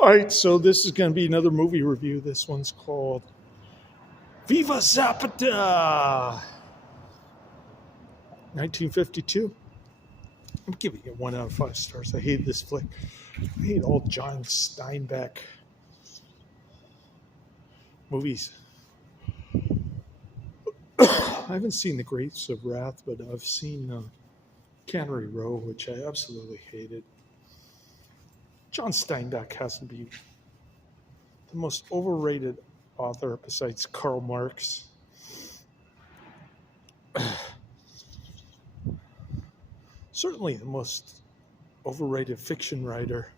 All right, so this is going to be another movie review. This one's called Viva Zapata, 1952. I'm giving it 1 out of 5 stars. I hate this flick. I hate all John Steinbeck movies. I haven't seen The Grapes of Wrath, but I've seen Cannery Row, which I absolutely hated. John Steinbeck has to be the most overrated author besides Karl Marx. Certainly the most overrated fiction writer,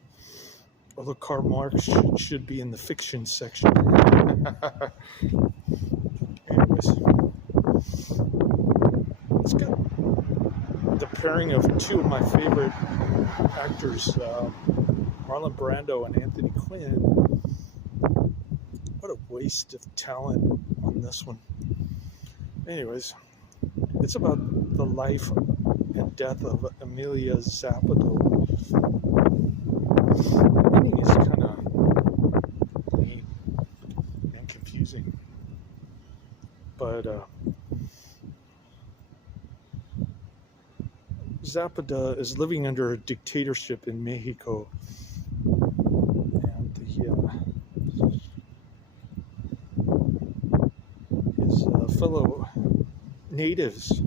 although Karl Marx should be in the fiction section. Anyways, it's got the pairing of two of my favorite actors, Marlon Brando and Anthony Quinn. What a waste of talent on this one. Anyways, it's about the life and death of Elia Zapata. The ending is kind of lame and confusing, but Zapata is living under a dictatorship in Mexico, and his fellow natives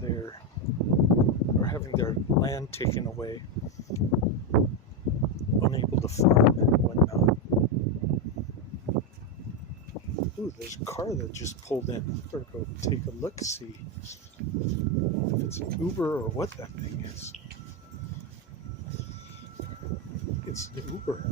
there are having their land taken away, unable to farm and whatnot. Ooh, there's a car that just pulled in. I better go take a look, see if it's an Uber or what that thing is. It's the Uber.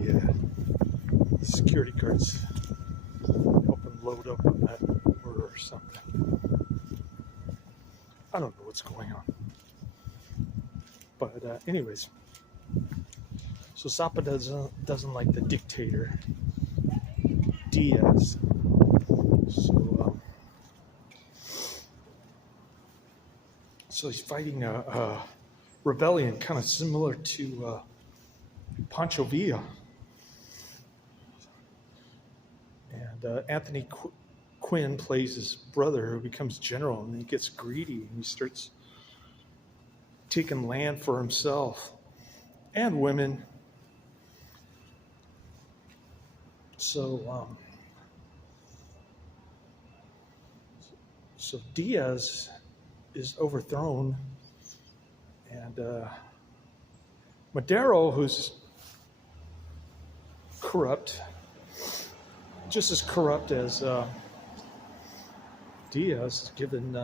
Yeah, the security guards help him load up on that Uber or something. I don't know what's going on. But anyways, so Zapata doesn't like the dictator, Diaz. So he's fighting a rebellion kind of similar to Pancho Villa. And Anthony Quinn plays his brother who becomes general, and he gets greedy and he starts taking land for himself and women. So Diaz is overthrown, and Madero, who's corrupt, just as corrupt as Diaz, is given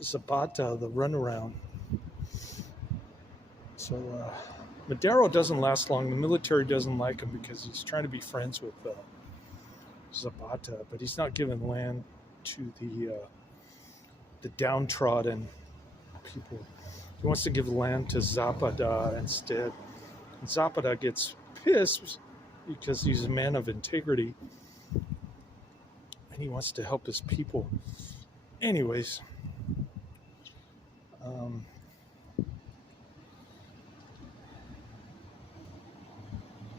Zapata the runaround. So Madero doesn't last long. The military doesn't like him because he's trying to be friends with Zapata, but he's not giving land to the downtrodden people. He wants to give land to Zapata instead. And Zapata gets pissed because he's a man of integrity and he wants to help his people. Anyways,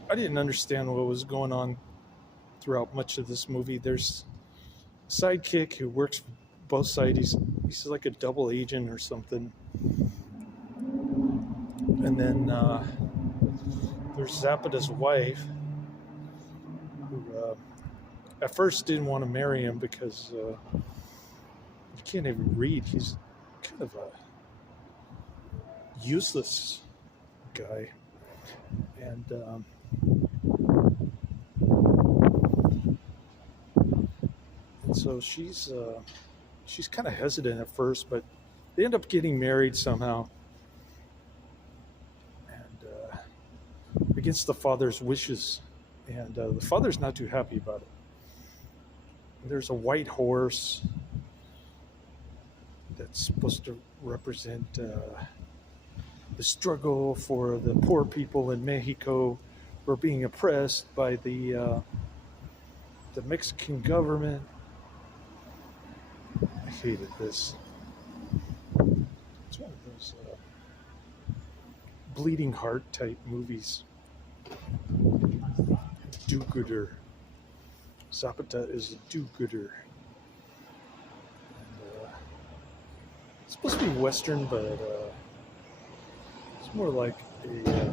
I didn't understand what was going on throughout much of this movie. There's a sidekick who works for both sides. He's like a double agent or something. And then there's Zapata's wife, who at first didn't want to marry him because he can't even read. He's kind of a useless guy. And so she's kind of hesitant at first, but they end up getting married somehow, and against the father's wishes. And the father's not too happy about it. There's a white horse that's supposed to represent the struggle for the poor people in Mexico were being oppressed by the Mexican government. I hated this. It's one of those bleeding heart type movies. Do-gooder. Zapata is a do-gooder. It's supposed to be Western, but it's more like a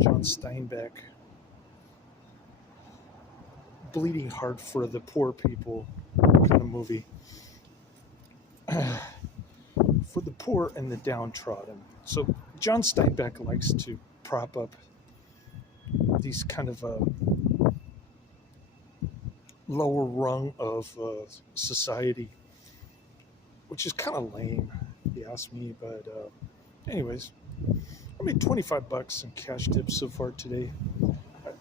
John Steinbeck bleeding heart for the poor people kind of movie. For the poor and the downtrodden. So John Steinbeck likes to prop up these kind of lower rung of society, which is kind of lame, if you ask me. But anyways, I made $25 in cash tips so far today.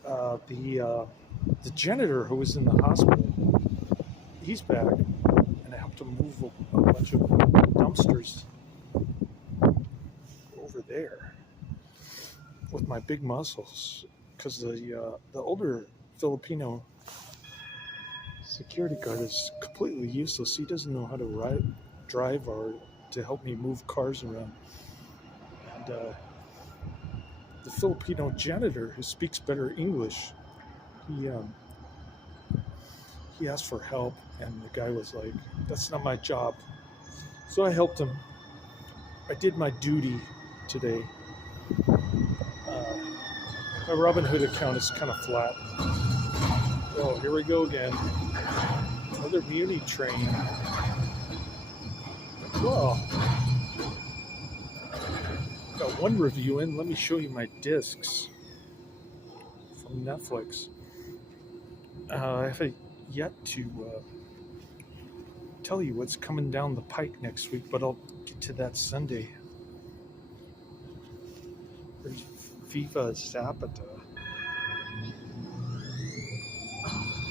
The janitor who was in the hospital, he's back, and I helped him move a bunch of dumpsters over there with my big muscles, because the older Filipino security guard is completely useless. He doesn't know how to drive or to help me move cars around. And the Filipino janitor, who speaks better English, he asked for help, and the guy was like, "That's not my job." So I helped him. I did my duty today. My Robinhood account is kind of flat. Oh, here we go again. Another Muni train. Well, got one review in. Let me show you my discs from Netflix. I have yet to tell you what's coming down the pike next week, but I'll get to that Sunday. There's Viva Zapata.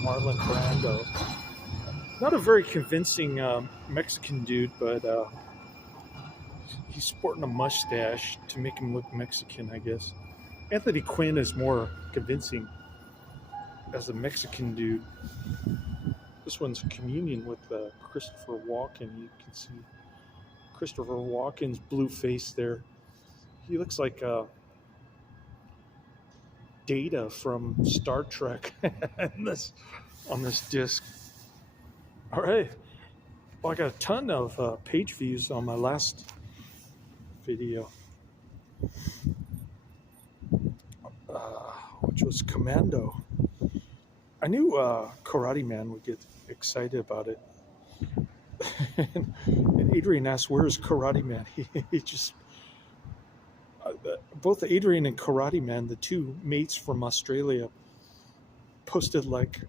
Marlon Brando. Not a very convincing Mexican dude, but he's sporting a mustache to make him look Mexican, I guess. Anthony Quinn is more convincing as a Mexican dude. This one's a communion with Christopher Walken. You can see Christopher Walken's blue face there. He looks like Data from Star Trek on this disc. All right. Well, I got a ton of page views on my last video, which was Commando. I knew Karate Man would get excited about it. And Adrian asked, "Where's Karate Man?" He just... both Adrian and Karate Man, the two mates from Australia, posted like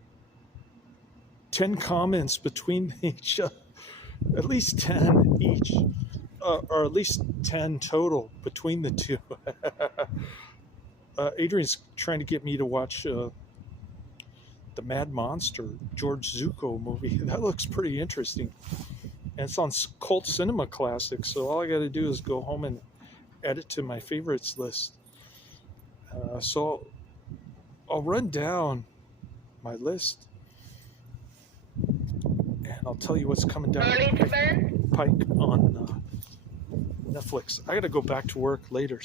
10 comments between each, at least 10 each, or at least 10 total between the two. Adrian's trying to get me to watch the Mad Monster George Zuko movie. That looks pretty interesting, and it's on Cult Cinema Classics. So all I got to do is go home and add it to my favorites list. So I'll run down my list, and I'll tell you what's coming down the pike on Netflix. I got to go back to work later.